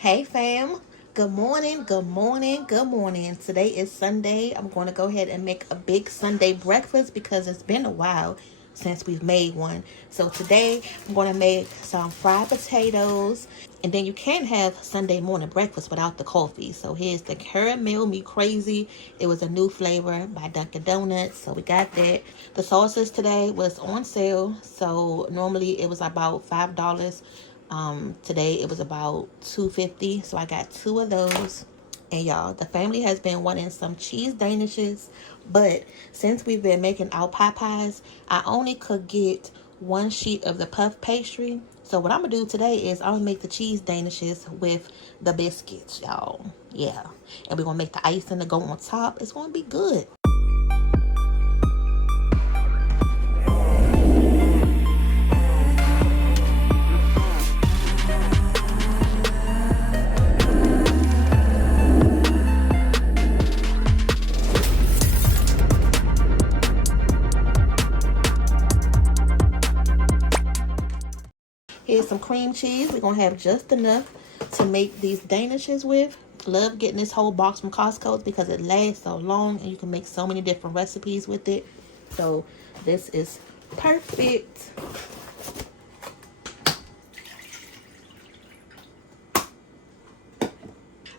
Hey fam, good morning, good morning, good morning. Today is Sunday. I'm going to go ahead and make a big Sunday breakfast because it's been a while since we've made one. So today I'm going to make some fried potatoes, and then you can't have Sunday morning breakfast without the coffee. So here's the Caramel Me Crazy. It was a new flavor by Dunkin' Donuts, so we got that. The sauces today was on sale, so normally it was about $5. Today it was about $2.50, so I got two of those. And y'all, the family has been wanting some cheese danishes, but since we've been making our pie pies, I only could get one sheet of the puff pastry. So what I'm gonna do today is I'm gonna make the cheese danishes with the biscuits, y'all. Yeah, and we're gonna make the icing to go on top. It's gonna be good. Here's some cream cheese. We're going to have just enough to make these danishes with. Love getting this whole box from Costco because it lasts so long and you can make so many different recipes with it. So this is perfect.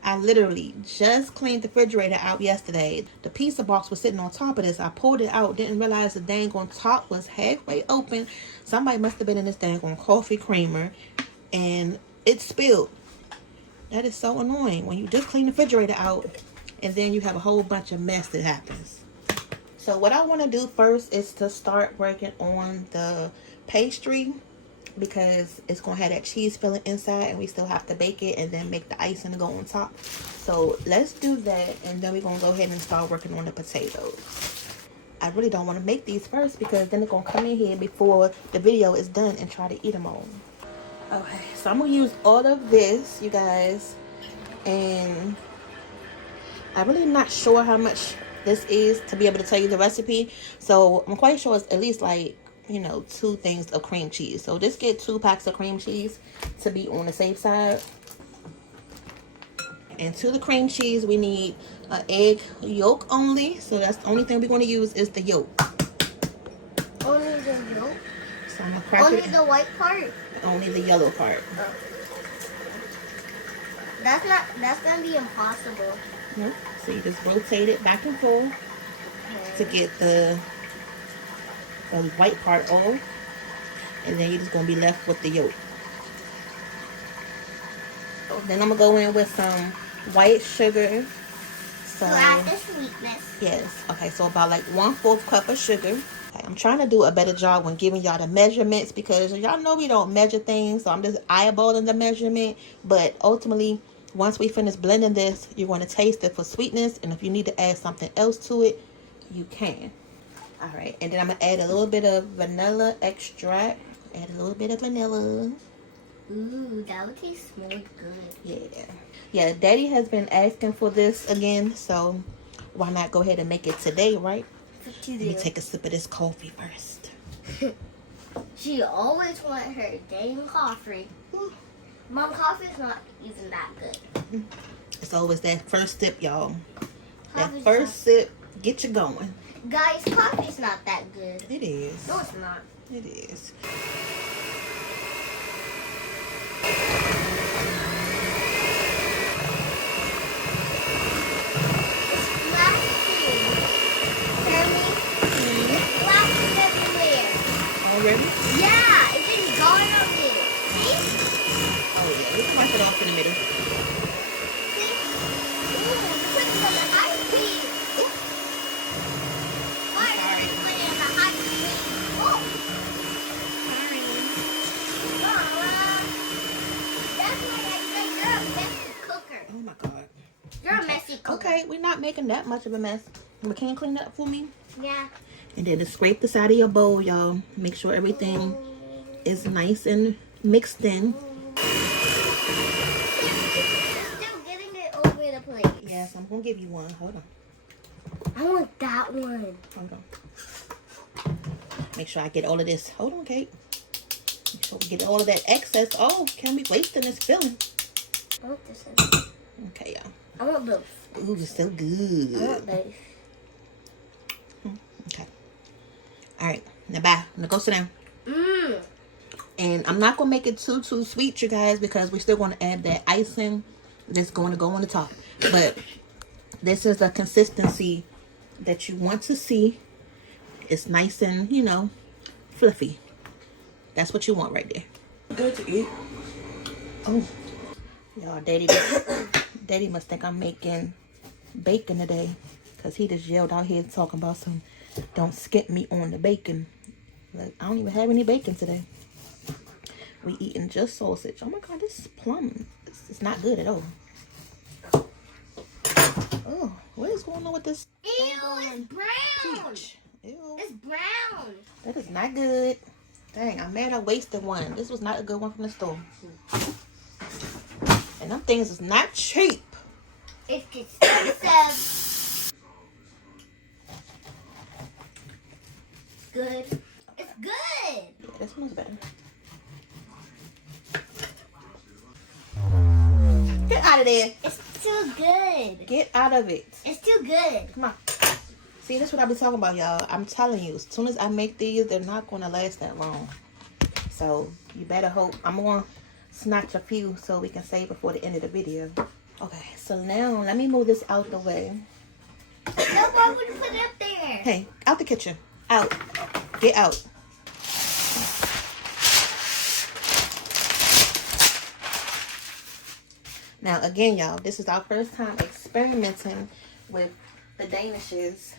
I literally just cleaned the refrigerator out yesterday. The pizza box was sitting on top of this. I pulled it out, didn't realize the dang on top was halfway open. Somebody must have been in this dang on coffee creamer and it spilled. That is so annoying when you just clean the refrigerator out and then you have a whole bunch of mess that happens. So what I want to do first is to start working on the pastry, because it's gonna have that cheese filling inside and we still have to bake it and then make the icing to go on top. So let's do that, and then we're gonna go ahead and start working on the potatoes. I really don't want to make these first because then they're gonna come in here before the video is done and try to eat them all. Okay, so I'm gonna use all of this, you guys, and I'm really not sure how much this is to be able to tell you the recipe. So I'm quite sure it's at least like, you know, 2 things of cream cheese. So just get 2 packs of cream cheese to be on the safe side. And to the cream cheese, we need an egg yolk only. So that's the only thing we're going to use is the yolk. Only the yolk? So I'm gonna crack only it. The white part? Only the yellow part. Oh. That's gonna be impossible. So you just rotate it back and forth to get the white part off, and then you're just gonna be left with the yolk. Then I'm gonna go in with some white sugar. So add the sweetness. Yes. Okay, so about like 1/4 cup of sugar. Okay, I'm trying to do a better job when giving y'all the measurements because y'all know we don't measure things, so I'm just eyeballing the measurement. But ultimately, once we finish blending this, you're going to taste it for sweetness, and if you need to add something else to it, you can. All right, and then I'm gonna add a little bit of vanilla extract. Add a little bit of vanilla. Ooh, that would taste really good. Yeah, Daddy has been asking for this again, so why not go ahead and make it today, right? Let me take a sip of this coffee first. She always want her dang coffee. Mom, coffee's not even that good. It's always that first sip, y'all. That first sip, get you going. Guys, coffee's not that good. It is. No, it's not. It is. It's blasting. Sammy, blasting everywhere. Already? Yeah, it's been gone on me. See? Oh yeah, we can wipe it off in the middle. See? Ooh, you put it on the high speed. Why did you put it on the high speed? Oh. That's why I say you're a messy cooker. Oh my God. You're a messy cooker. Okay, we're not making that much of a mess. But can you clean that up for me? Yeah. And then just scrape the side of your bowl, y'all. Make sure everything is nice and mixed in. Still getting it over the plate. Yes, I'm gonna give you one. Hold on. I want that one. Hold on. Make sure I get all of this. Hold on, Kate. Make sure we get all of that excess. Oh, can we waste in this filling? I want this one. Okay, y'all. I want both. Ooh, it's so I good. want both. Okay. All right. Now, bye. Now go sit down. Mmm. And I'm not going to make it too sweet, you guys, because we're still going to add that icing that's going to go on the top. But this is the consistency that you want to see. It's nice and, you know, fluffy. That's what you want right there. Good to eat. Oh. Y'all, Daddy must think I'm making bacon today. Because he just yelled out here talking about some, don't skip me on the bacon. Like, I don't even have any bacon today. We eating just sausage. Oh my God, this plum, this is not good at all. Oh, what is going on with this? Ew, it's brown. Peach? Ew. It's brown. That is not good. Dang, I'm mad I wasted one. This was not a good one from the store. And them things is not cheap. It's expensive. Good. It's good. Yeah, this one's better. Get out of there. It's too good. Get out of it. It's too good. Come on. See, that's what I be talking about, y'all. I'm telling you, as soon as I make these, they're not going to last that long. So, you better hope. I'm going to snatch a few so we can save before the end of the video. Okay, so now, let me move this out the way. No, why would you put it up there? Hey, out the kitchen. Out. Get out. Now, again, y'all, this is our first time experimenting with the Danishes,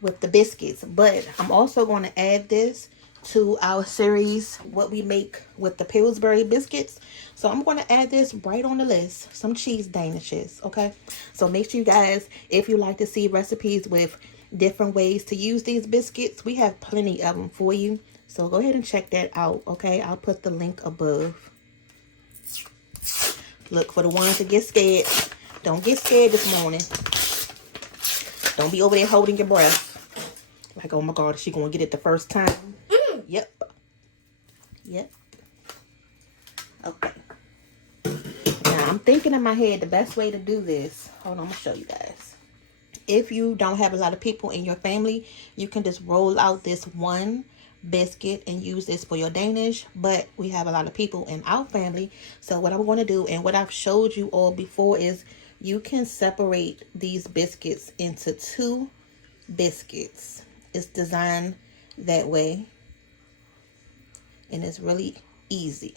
with the biscuits. But I'm also going to add this to our series, what we make with the Pillsbury biscuits. So I'm going to add this right on the list, some cheese Danishes, okay? So make sure you guys, if you like to see recipes with different ways to use these biscuits, we have plenty of them for you. So go ahead and check that out, okay? I'll put the link above. Look, for the ones that get scared, don't get scared this morning. Don't be over there holding your breath. Like, oh my God, is she going to get it the first time? Yep. Yep. Okay. Now, I'm thinking in my head the best way to do this. Hold on, I'm going to show you guys. If you don't have a lot of people in your family, you can just roll out this one biscuit and use this for your Danish. But we have a lot of people in our family. So what I'm going to do, and what I've showed you all before, is you can separate these biscuits into 2 biscuits. It's designed that way. And it's really easy.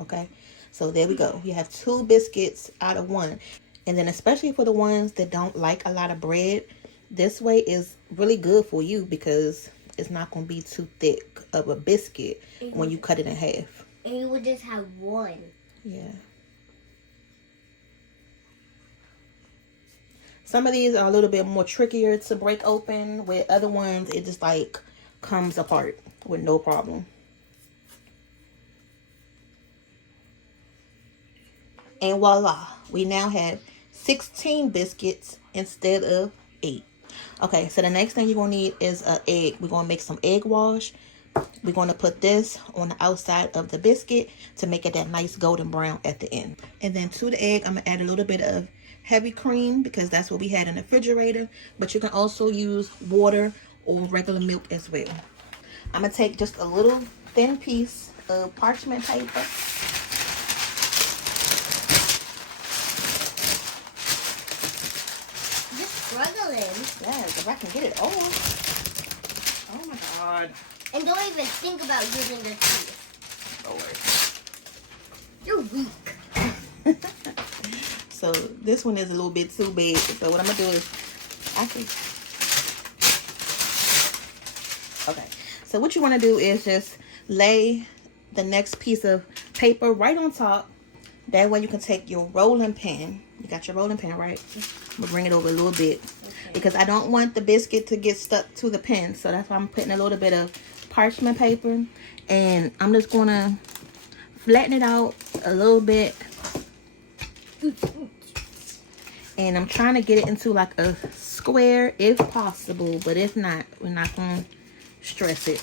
Okay. So there we go. You have 2 biscuits out of 1. And then especially for the ones that don't like a lot of bread, this way is really good for you because it's not going to be too thick of a biscuit when you cut it in half. And you would just have 1. Yeah. Some of these are a little bit more trickier to break open. With other ones, it just like comes apart with no problem. And voila, we now have 16 biscuits instead of 8. Okay, so the next thing you're going to need is an egg. We're going to make some egg wash. We're going to put this on the outside of the biscuit to make it that nice golden brown at the end. And then to the egg, I'm going to add a little bit of heavy cream because that's what we had in the refrigerator. But you can also use water or regular milk as well. I'm going to take just a little thin piece of parchment paper. Struggling. Yes, if I can get it off. Oh my God. And don't even think about using the teeth. Lord. You're weak. So this one is a little bit too big. So what I'm gonna do is okay. So what you want to do is just lay the next piece of paper right on top. That way you can take your rolling pin. You got your rolling pin, right? I'm gonna bring it over a little bit because I don't want the biscuit to get stuck to the pin. So that's why I'm putting a little bit of parchment paper, and I'm just gonna flatten it out a little bit. And I'm trying to get it into like a square if possible, but if not, we're not gonna stress it.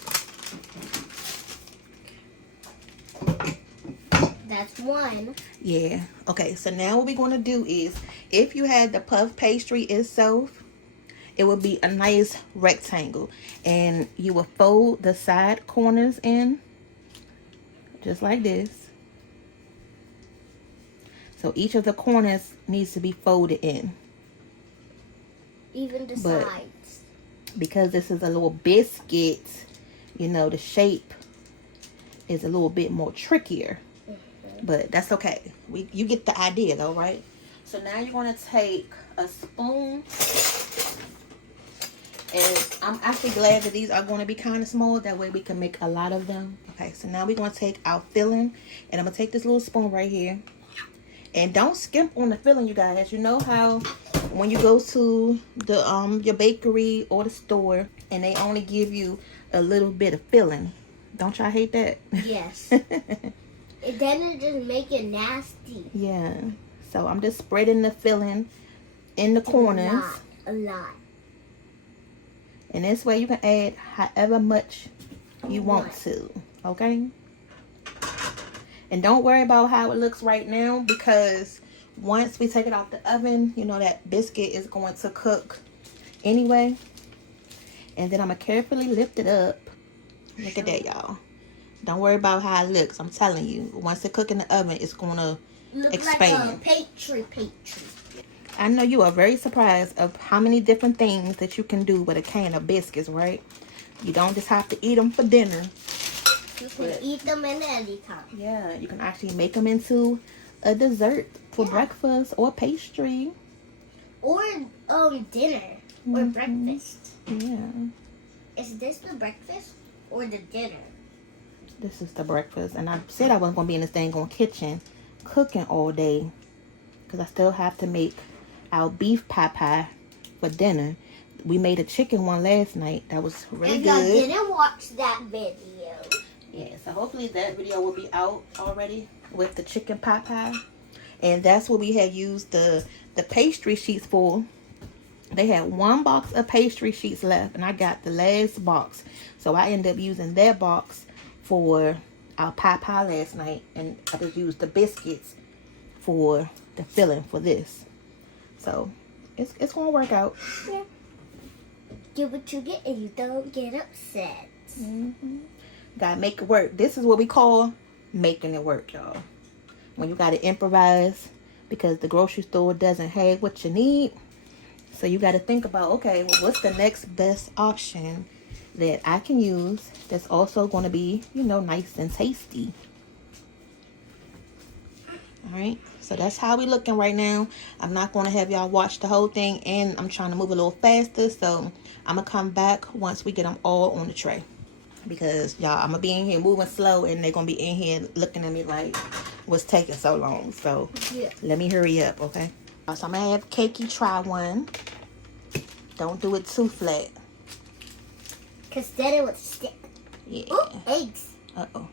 That That's one. Yeah. Okay, so now what we're going to do is, if you had the puff pastry itself, it would be a nice rectangle. And you will fold the side corners in, just like this. So each of the corners needs to be folded in. Even the sides. Because this is a little biscuit, you know, the shape is a little bit more trickier. But that's okay. You get the idea though, right? So now you're going to take a spoon. And I'm actually glad that these are going to be kind of small. That way we can make a lot of them. Okay, so now we're going to take our filling. And I'm going to take this little spoon right here. And don't skimp on the filling, you guys. You know how when you go to the your bakery or the store and they only give you a little bit of filling. Don't y'all hate that? Yes. Then it just make it nasty. Yeah. So I'm just spreading the filling in the corners. A lot. And this way you can add however much you want to. Okay? And don't worry about how it looks right now, because once we take it out the oven, you know that biscuit is going to cook anyway. And then I'm going to carefully lift it up. Look at that, y'all. Don't worry about how it looks. I'm telling you, once it cook in the oven, it's going to expand. Like a pastry. I know you are very surprised of how many different things that you can do with a can of biscuits, right? You don't just have to eat them for dinner. You can eat them in any time. Yeah, you can actually make them into a dessert for breakfast or pastry. Or dinner or breakfast. Yeah. Is this the breakfast or the dinner? This is the breakfast. And I said I wasn't going to be in this dang on kitchen cooking all day, because I still have to make our beef pie for dinner. We made a chicken one last night. That was really good. If y'all didn't watch that video. Yeah, so hopefully that video will be out already with the chicken pot pie. And that's what we had used the pastry sheets for. They had one box of pastry sheets left, and I got the last box. So I ended up using that box for our pie last night. And I just used the biscuits for the filling for this. So it's going to work out. Yeah. Get what you get and you don't get upset. Gotta make it work. This is what we call making it work, y'all. When you gotta improvise because the grocery store doesn't have what you need. So you gotta think about, okay, well, what's the next best option that I can use that's also gonna be, you know, nice and tasty. Alright, so that's how we looking right now. I'm not gonna have y'all watch the whole thing, and I'm trying to move a little faster, so I'm gonna come back once we get them all on the tray. Because y'all, I'm gonna be in here moving slow, and they're gonna be in here looking at me like, what's taking so long? So let me hurry up, okay? So I'm gonna have Cakey try one. Don't do it too flat, cause then it would stick. Yeah. Ooh, eggs. Uh-oh.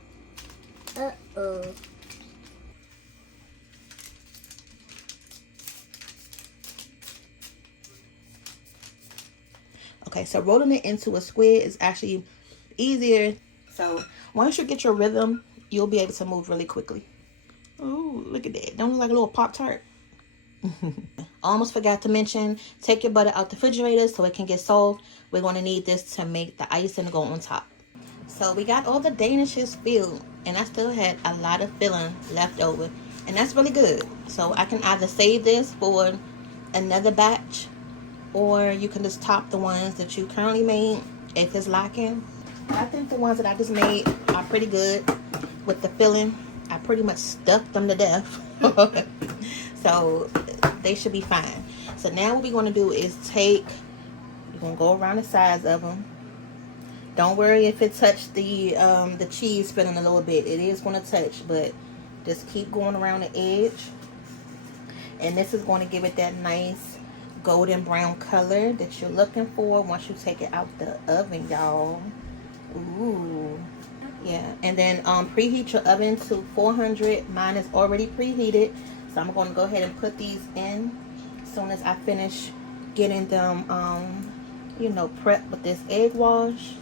Okay, so rolling it into a square is actually easier. So once you get your rhythm, you'll be able to move really quickly. Ooh, look at that. Don't look like a little Pop-Tart. Almost forgot to mention, take your butter out the refrigerator so it can get soft. We're going to need this to make the icing go on top. So we got all the Danishes filled, and I still had a lot of filling left over, and that's really good. So I can either save this for another batch, or you can just top the ones that you currently made if it's lacking. I think the ones that I just made are pretty good with the filling. I pretty much stuffed them to death. So they should be fine. So now what we're going to do is you're going to go around the sides of them. Don't worry if it touched the cheese filling a little bit. It is going to touch, but just keep going around the edge. And this is going to give it that nice golden brown color that you're looking for once you take it out the oven, y'all. Ooh. Yeah. And then preheat your oven to 400. Mine is already preheated. So I'm going to go ahead and put these in as soon as I finish getting them, you know, prepped with this egg wash.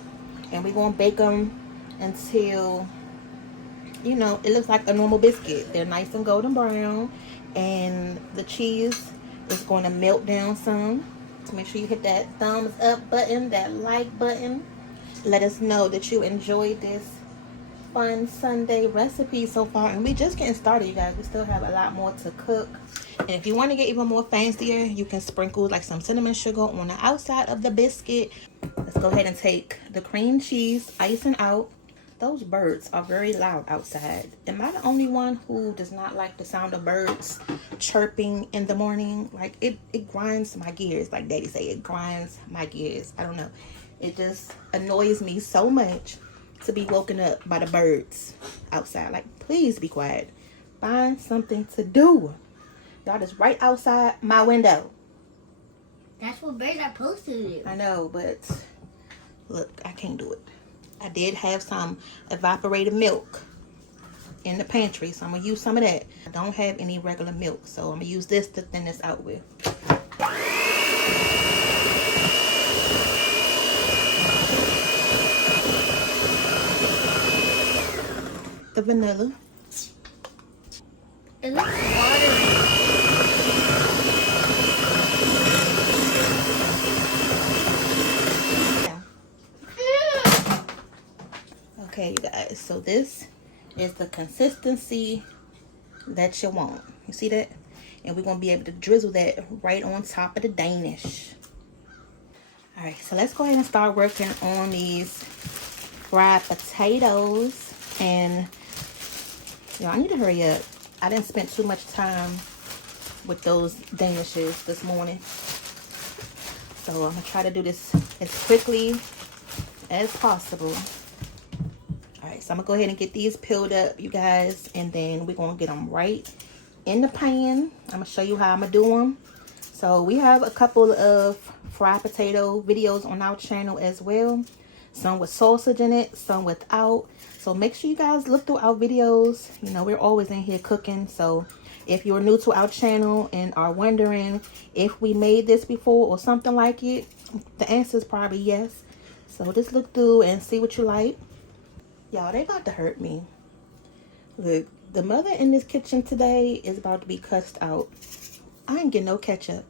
And we're going to bake them until you know, it looks like a normal biscuit. They're nice and golden brown, and the cheese is going to melt down some. So make sure you hit that thumbs up button, that like button. Let us know that you enjoyed this fun Sunday recipe so far, and we just getting started, you guys. We still have a lot more to cook, and if you want to get even more fancier, you can sprinkle like some cinnamon sugar on the outside of the biscuit. Let's go ahead and take the cream cheese, icing out. Those birds are very loud outside. Am I the only one who does not like the sound of birds chirping in the morning? Like it grinds my gears, like Daddy say, it grinds my gears. I don't know, it just annoys me so much to be woken up by the birds outside. Like, please be quiet. Find something to do. Y'all just right outside my window. That's what birds are supposed to do. I know, but look, I can't do it. I did have some evaporated milk in the pantry, so I'm gonna use some of that. I don't have any regular milk, so I'm gonna use this to thin this out with. The vanilla. It looks watery. Okay, you guys, so this is the consistency that you want. You see that? And we're going to be able to drizzle that right on top of the Danish. Alright, so let's go ahead and start working on these fried potatoes. And y'all, I need to hurry up. I didn't spend too much time with those Danishes this morning. So I'm going to try to do this as quickly as possible. Alright, so I'm going to go ahead and get these peeled up, you guys. And then we're going to get them right in the pan. I'm going to show you how I'm going to do them. So we have a couple of fried potato videos on our channel as well. Some with sausage in it, some without. So make sure you guys look through our videos. You know, we're always in here cooking. So if you're new to our channel and are wondering if we made this before or something like it, the answer is probably yes. So just look through and see what you like. Y'all, they about to hurt me. Look, the mother in this kitchen today is about to be cussed out. I ain't getting no ketchup.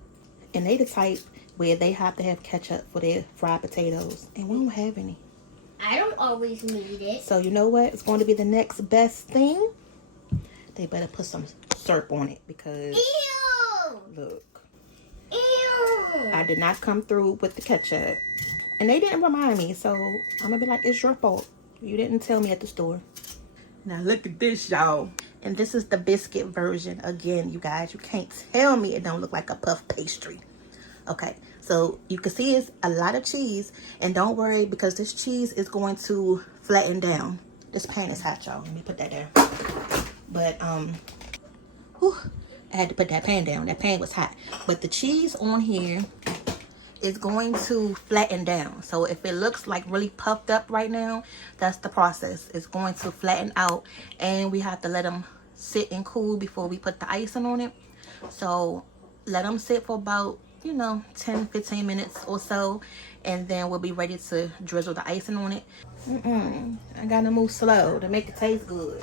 And they the type where they have to have ketchup for their fried potatoes. And we don't have any. I don't always need it. So you know what? It's going to be the next best thing. They better put some syrup on it because... Ew! Look. Ew! I did not come through with the ketchup. And they didn't remind me. So I'm going to be like, it's your fault. You didn't tell me at the store. Now look at this, y'all. And this is the biscuit version. Again, you guys, you can't tell me it don't look like a puff pastry. Okay, so you can see it's a lot of cheese. And don't worry, because this cheese is going to flatten down. This pan is hot, y'all. Let me put that there. But, whew, I had to put that pan down. That pan was hot. But the cheese on here is going to flatten down. So if it looks like really puffed up right now, that's the process. It's going to flatten out. And we have to let them sit and cool before we put the icing on it. So let them sit for about, you know, 10-15 minutes or so, and then we'll be ready to drizzle the icing on it. I gotta move slow to make it taste good.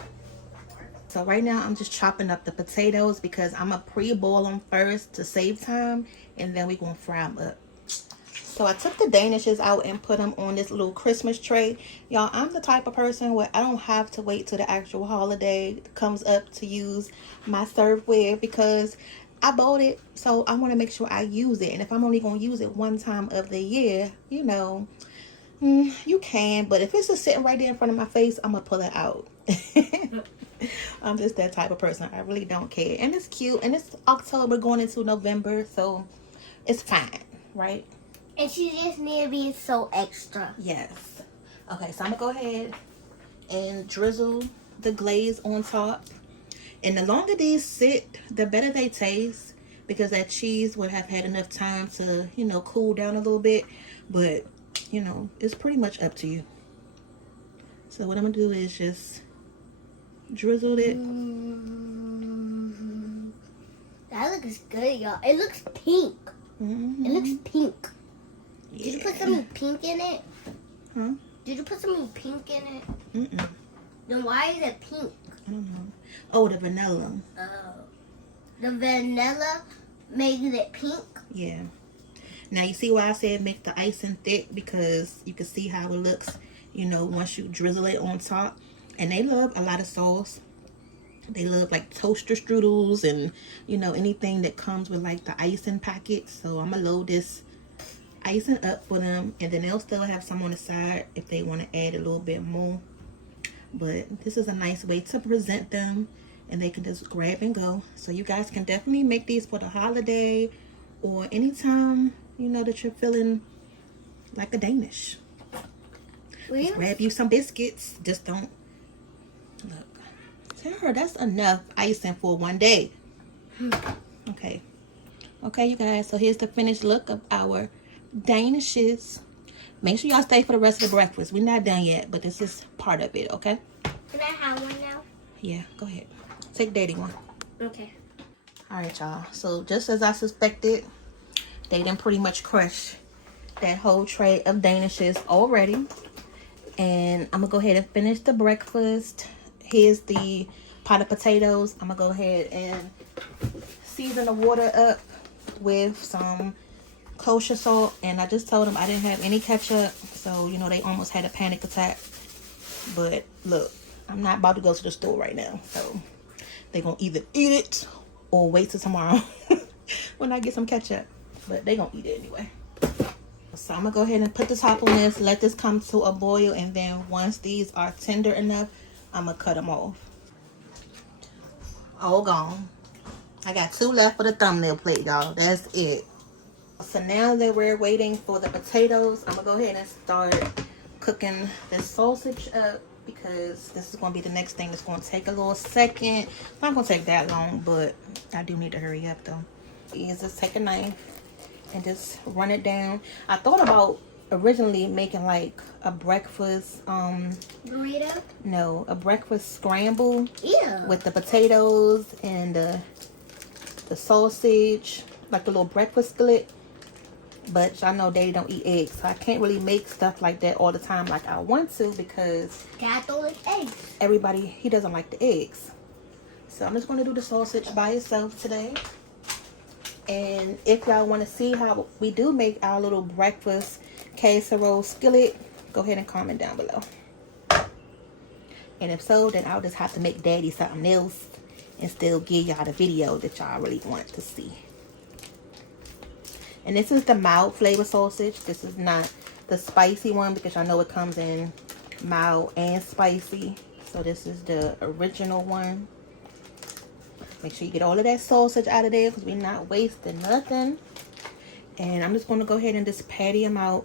So right now I'm just chopping up the potatoes because I'm gonna pre-boil them first to save time, and then we're gonna fry them up. So I took the Danishes out and put them on this little Christmas tray. Y'all, I'm the type of person where I don't have to wait till the actual holiday comes up to use my serveware because I bought it, so I want to make sure I use it. And if I'm only going to use it one time of the year, you know, you can. But if it's just sitting right there in front of my face, I'm going to pull it out. I'm just that type of person. I really don't care. And it's cute. And it's October going into November, so it's fine, right? And she just need to be so extra. Yes. Okay, so I'm going to go ahead and drizzle the glaze on top. And the longer these sit, the better they taste, because that cheese would have had enough time to, you know, cool down a little bit. But, you know, it's pretty much up to you. So what I'm going to do is just drizzle it. That looks good, y'all. It looks pink. It looks pink. Yeah. Did you put something pink in it? Huh? Did you put something pink in it? Mm-mm. Then why is it pink? I don't know. Oh, the vanilla. Oh. The vanilla makes it pink? Yeah. Now, you see why I said make the icing thick? Because you can see how it looks, you know, once you drizzle it on top. And they love a lot of sauce. They love like toaster strudels and, you know, anything that comes with like the icing packet. So I'm going to load this icing up for them. And then they'll still have some on the side if they want to add a little bit more. But this is a nice way to present them. And they can just grab and go. So you guys can definitely make these for the holiday or anytime, you know, that you're feeling like a Danish. Just grab you some biscuits. Just don't look. Tell her that's enough icing for one day. Okay. Okay, you guys. So here's the finished look of our Danishes. Make sure y'all stay for the rest of the breakfast. We're not done yet, but this is part of it, okay? Can I have one now? Yeah, go ahead. Take daddy one. Okay. Alright, y'all. So just as I suspected, they done pretty much crushed that whole tray of Danishes already. And I'm going to go ahead and finish the breakfast. Here's the pot of potatoes. I'm going to go ahead and season the water up with some kosher salt. And I just told them I didn't have any ketchup. So, you know, they almost had a panic attack. But look, I'm not about to go to the store right now. So they're going to either eat it or wait till tomorrow when I get some ketchup. But they're going to eat it anyway. So I'm going to go ahead and put the top on this. Let this come to a boil. And then once these are tender enough, I'm going to cut them off. All gone. I got 2 left for the thumbnail plate, y'all. That's it. So now that we're waiting for the potatoes, I'm going to go ahead and start cooking this sausage up. Because this is going to be the next thing that's going to take a little second. It's not going to take that long, but I do need to hurry up though. You just take a knife and just run it down. I thought about originally making like a breakfast burrito? No, a breakfast scramble. Yeah. With the potatoes and the sausage, like a little breakfast skillet. But I know Daddy don't eat eggs, so I can't really make stuff like that all the time like I want to, because Dad don't like eggs. Everybody, he doesn't like the eggs. So I'm just going to do the sausage by itself today. And if y'all want to see how we do make our little breakfast casserole skillet, go ahead and comment down below. And if so, then I'll just have to make Daddy something else and still give y'all the video that y'all really want to see. And this is the mild flavor sausage. This is not the spicy one, because I know it comes in mild and spicy. So this is the original one. Make sure you get all of that sausage out of there, because we're not wasting nothing. And I'm just going to go ahead and just patty them out.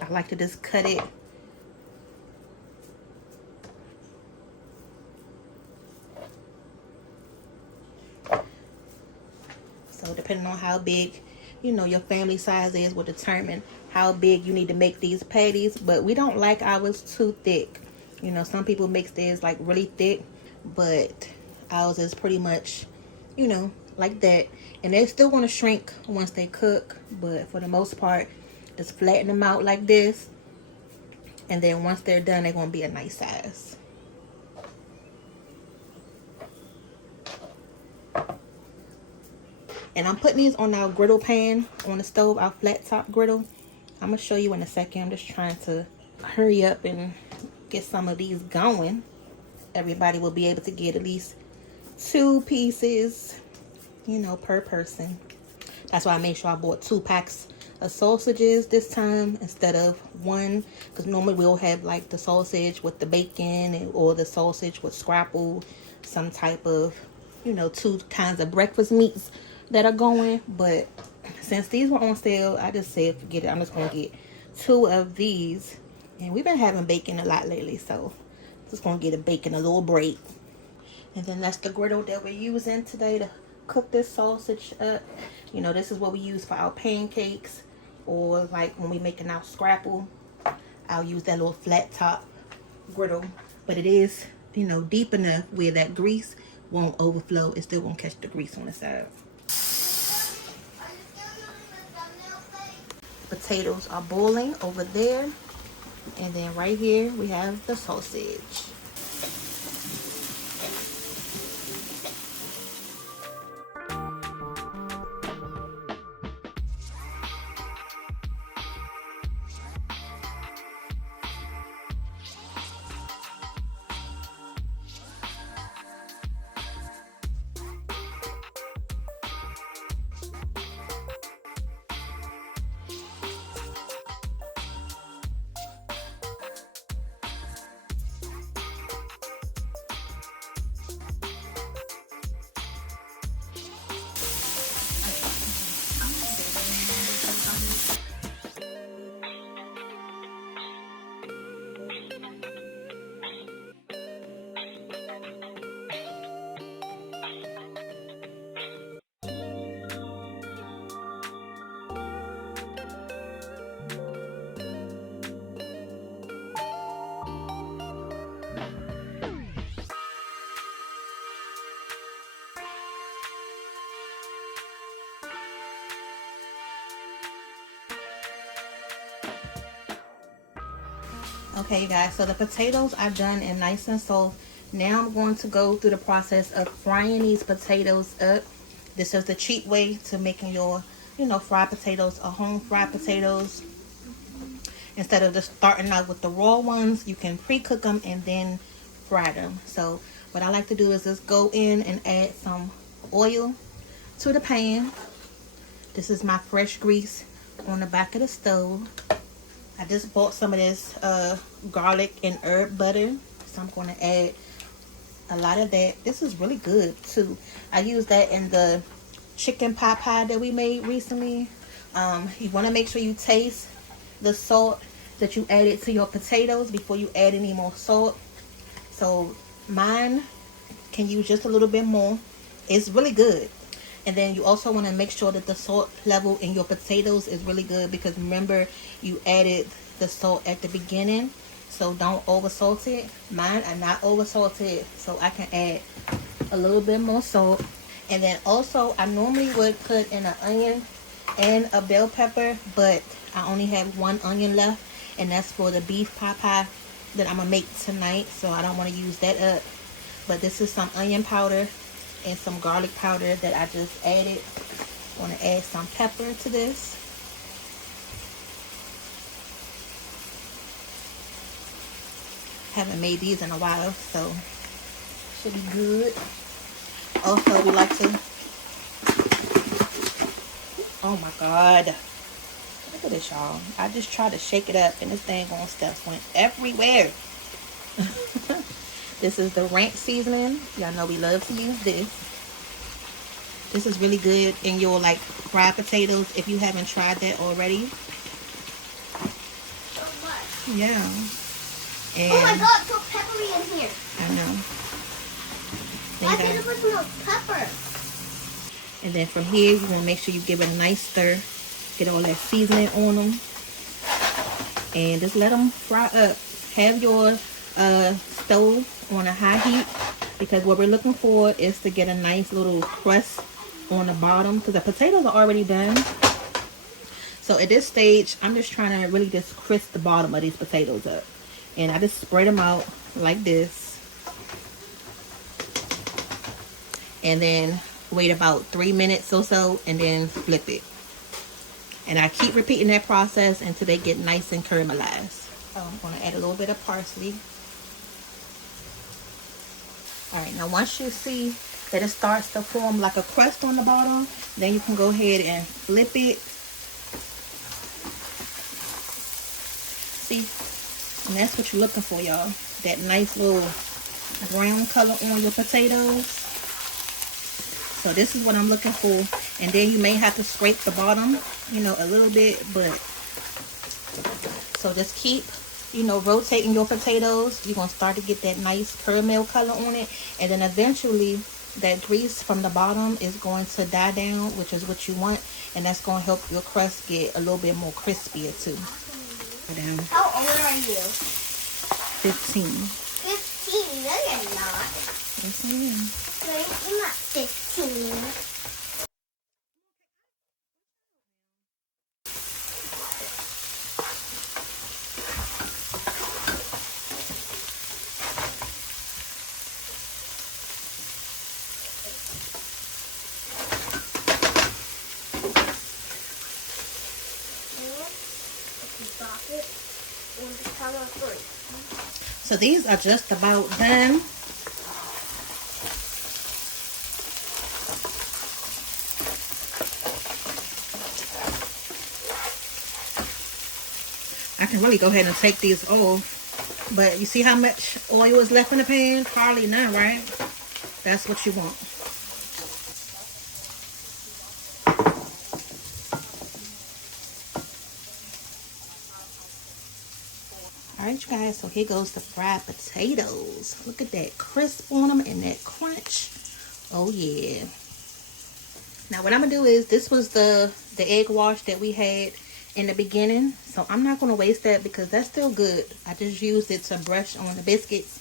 I like to just cut it. So depending on how big, you know, your family size is, will determine how big you need to make these patties. But we don't like ours too thick. You know, some people make theirs like really thick, but ours is pretty much, you know, like that. And they're still going to shrink once they cook, but for the most part, just flatten them out like this. And then once they're done, they're going to be a nice size. And I'm putting these on our griddle pan on the stove, our flat top griddle. I'm going to show you in a second. I'm just trying to hurry up and get some of these going. Everybody will be able to get at least 2 pieces, you know, per person. That's why I made sure I bought 2 packs of sausages this time instead of 1. Because normally we'll have like the sausage with the bacon, or the sausage with scrapple, some type of, you know, 2 kinds of breakfast meats that are going. But since these were on sale, I just said forget it. I'm just going to get 2 of these. And we've been having bacon a lot lately, so just going to get a bacon a little break. And then that's the griddle that we're using today to cook this sausage up. You know, this is what we use for our pancakes, or like when we making our scrapple. I'll use that little flat top griddle, but it is, you know, deep enough where that grease won't overflow. It still won't catch the grease on the side. Potatoes are boiling over there, and then right here we have the sausage. Okay, you guys, so the potatoes are done and nice and soft. Now I'm going to go through the process of frying these potatoes up. This is the cheap way to making your, fried potatoes or home fried potatoes. Instead of just starting out with the raw ones, you can pre-cook them and then fry them. So what I like to do is just go in and add some oil to the pan. This is my fresh grease on the back of the stove. I just bought some of this garlic and herb butter, so I'm going to add a lot of that. This is really good too. I used that in the chicken pot pie that we made recently. You want to make sure you taste the salt that you added to your potatoes before you add any more salt. So mine can use just a little bit more. It's really good. And then you also want to make sure that the salt level in your potatoes is really good, because remember, you added the salt at the beginning, so don't over salt it. Mine are not over salted, so I can add a little bit more salt. And then also, I normally would put in an onion and a bell pepper, but I only have one onion left, and that's for the beef pot pie that I'm gonna make tonight, so I don't want to use that up. But this is some onion powder and some garlic powder that I just added. I want to add some pepper to this. Haven't made these in a while, so should be good. Also, we like to, oh my god, look at this, y'all. I just tried to shake it up and this thing on stuff went everywhere. This is the ranch seasoning. Y'all know we love to use this. This is really good in your fried potatoes if you haven't tried that already. So much. Yeah. And oh my god, so peppery in here. I know. Why did you put some more pepper? And then from here, you want to make sure you give it a nice stir. Get all that seasoning on them. And just let them fry up. Have your stove on a high heat, because what we're looking for is to get a nice little crust on the bottom, because the potatoes are already done. So at this stage, I'm just trying to really just crisp the bottom of these potatoes up. And I just spread them out like this. And then wait about 3 minutes or so, and then flip it. And I keep repeating that process until they get nice and caramelized. So I'm going to add a little bit of parsley. Alright, now once you see that it starts to form like a crust on the bottom, then you can go ahead and flip it. See? And that's what you're looking for, y'all. That nice little brown color on your potatoes. So this is what I'm looking for. And then you may have to scrape the bottom, a little bit, but so just keep rotating your potatoes. You're going to start to get that nice caramel color on it. And then eventually that grease from the bottom is going to die down, which is what you want. And that's going to help your crust get a little bit more crispier too. How old are you? 15. 15? No, you're not. Yes, I am. No, you're not 15. So these are just about done. I can really go ahead and take these off. But you see how much oil is left in the pan? Hardly none, right? That's what you want. Alright, you guys, so here goes the fried potatoes. Look at that crisp on them and that crunch. Oh yeah. Now what I'm gonna do is, this was the egg wash that we had in the beginning, so I'm not gonna waste that because that's still good. I just used it to brush on the biscuits,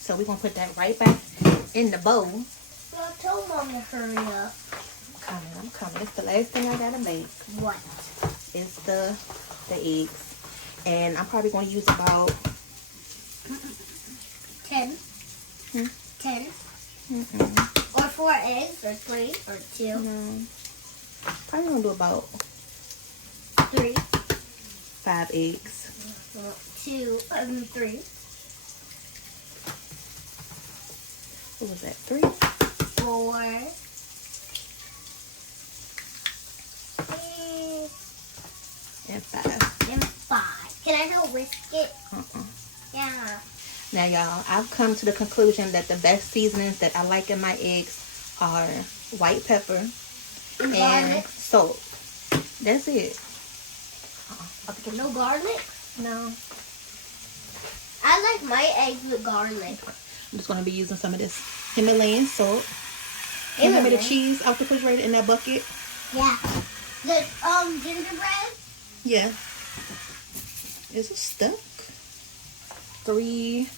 so we're gonna put that right back in the bowl. Well, tell Mom to hurry up. I'm coming. It's the last thing I gotta make. What? It's the eggs. And I'm probably going to use about 10? Mm-mm. Or 4 eggs? Or 3? Or 2? No. Probably gonna do about 3? 5 eggs. 2, 3. What was that? 3? 4. And 5. And 5. Can I go whisk it? Yeah. Now, y'all, I've come to the conclusion that the best seasonings that I like in my eggs are white pepper and garlic. salt. That's it. No garlic? No. I like my eggs with garlic. I'm just going to be using some of this Himalayan salt. Remember the cheese out the refrigerator in that bucket? Yeah. The gingerbread? Yeah. Is it stuck? 3.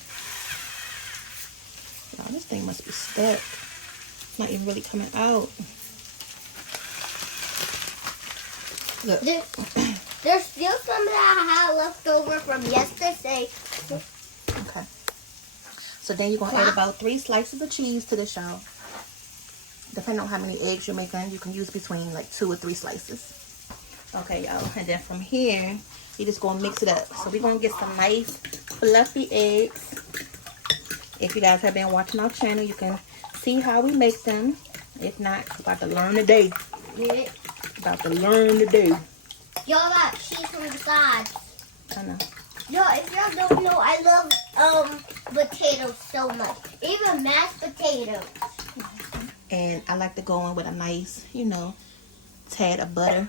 Oh, this thing must be stuck. It's not even really coming out. Look. There's still some that I had left over from yesterday. Okay. So then you're going to add about 3 slices of cheese to this, y'all. Depending on how many eggs you're making, you can use between like 2 or 3 slices. Okay, y'all. And then from here, you're just going to mix it up. So we're going to get some nice fluffy eggs. If you guys have been watching our channel, you can see how we make them. If not, about to learn today. Yeah. About to learn today. Y'all got cheese on the sides. I know. Yo, if y'all don't know, I love potatoes so much. Even mashed potatoes. And I like to go in with a nice, you know, tad of butter.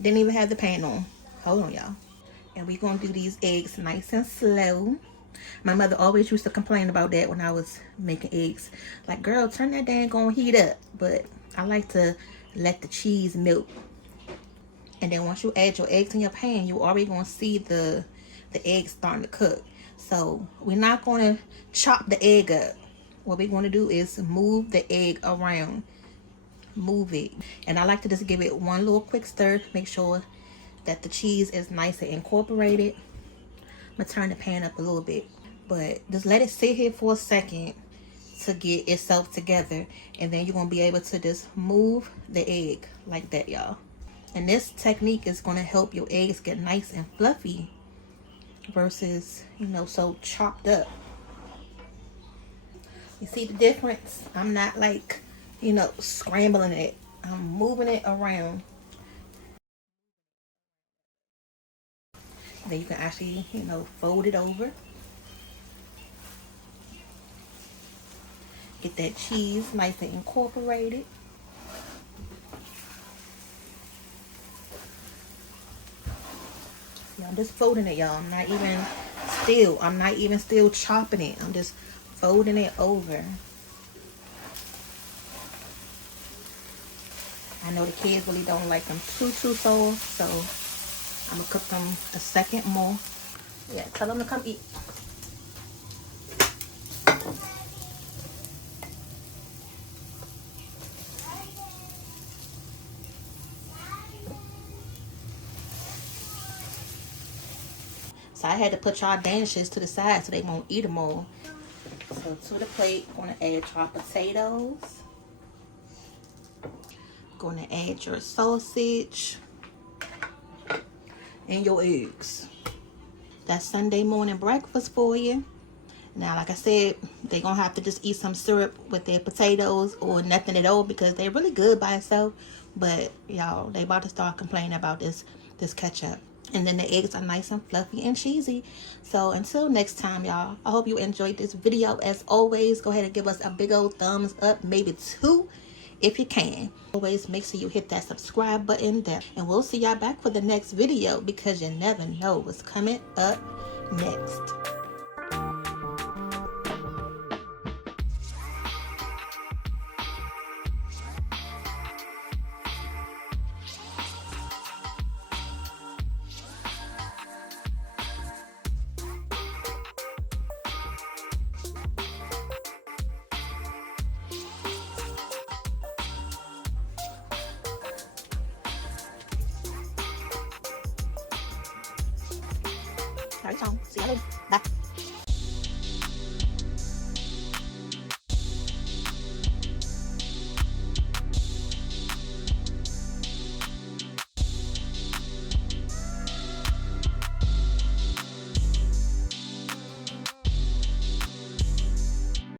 Didn't even have the pan on. Hold on, y'all. And we're going to do these eggs nice and slow. My mother always used to complain about that when I was making eggs. Like, girl, turn that dang on heat up. But I like to let the cheese melt. And then once you add your eggs in your pan, you already going to see the eggs starting to cook. So we're not going to chop the egg up. What we're going to do is move the egg around. Move it. And I like to just give it one little quick stir. Make sure that the cheese is nice and incorporated. I'm going to turn the pan up a little bit. But just let it sit here for a second to get itself together. And then you're going to be able to just move the egg like that, y'all. And this technique is going to help your eggs get nice and fluffy versus, you know, so chopped up. You see the difference? I'm not like, you know, scrambling it. I'm moving it around. Then you can actually, you know, fold it over. Get that cheese nice and incorporated. See, I'm just folding it, y'all. I'm not even still chopping it. I'm just folding it over. I know the kids really don't like them too soft, so I'm gonna cook them a second more. Yeah, tell them to come eat. So I had to put y'all Danishes to the side so they won't eat them all. So to the plate, I'm gonna add your potatoes. Gonna add your sausage and your eggs. That's Sunday morning breakfast for you. Now, like I said, they're gonna have to just eat some syrup with their potatoes or nothing at all because they're really good by itself. But y'all, they about to start complaining about this ketchup. And then the eggs are nice and fluffy and cheesy. So until next time, y'all, I hope you enjoyed this video. As always, go ahead and give us a big old thumbs up, maybe 2 if you can. Always make sure you hit that subscribe button there. And we'll see y'all back for the next video because you never know what's coming up next. All right, y'all. See y'all later. Bye.